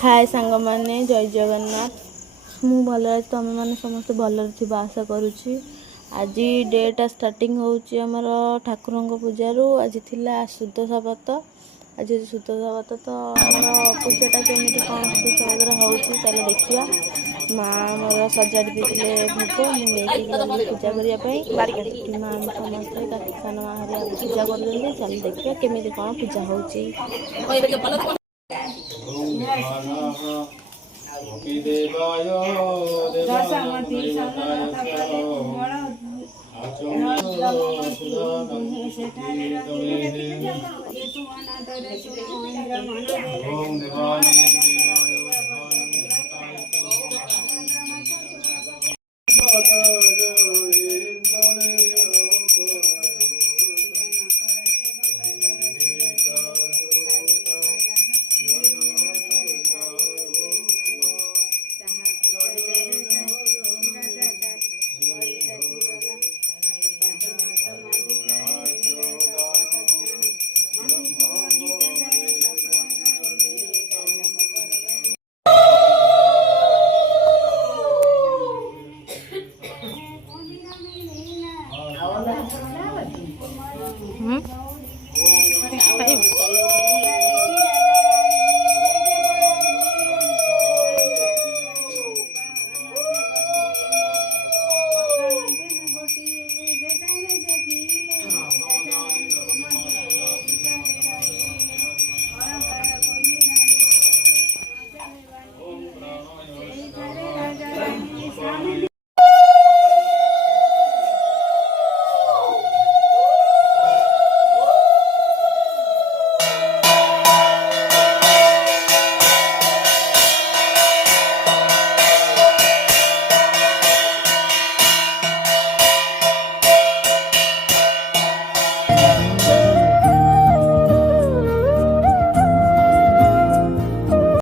हाय सांग माने जय जगन्नाथ मु भल अच्छी तुम मैंने समस्त भलरे थी आशा करुँची। आज डेटा स्टार्टिंग होची आमर ठाकुर पूजा रू आज थिला सुदशा व्रत। आज सुदशा व्रत तो आमर पूजाटा केमी कौन सुदशा व्रत होची चल देखिया। माँ मोर सजाड़ी देते भोग मुझे गली पूजा करने माँ समस्ते सान माँ हरिया पूजा कर चल देखिए केमी कौन पूजा होची।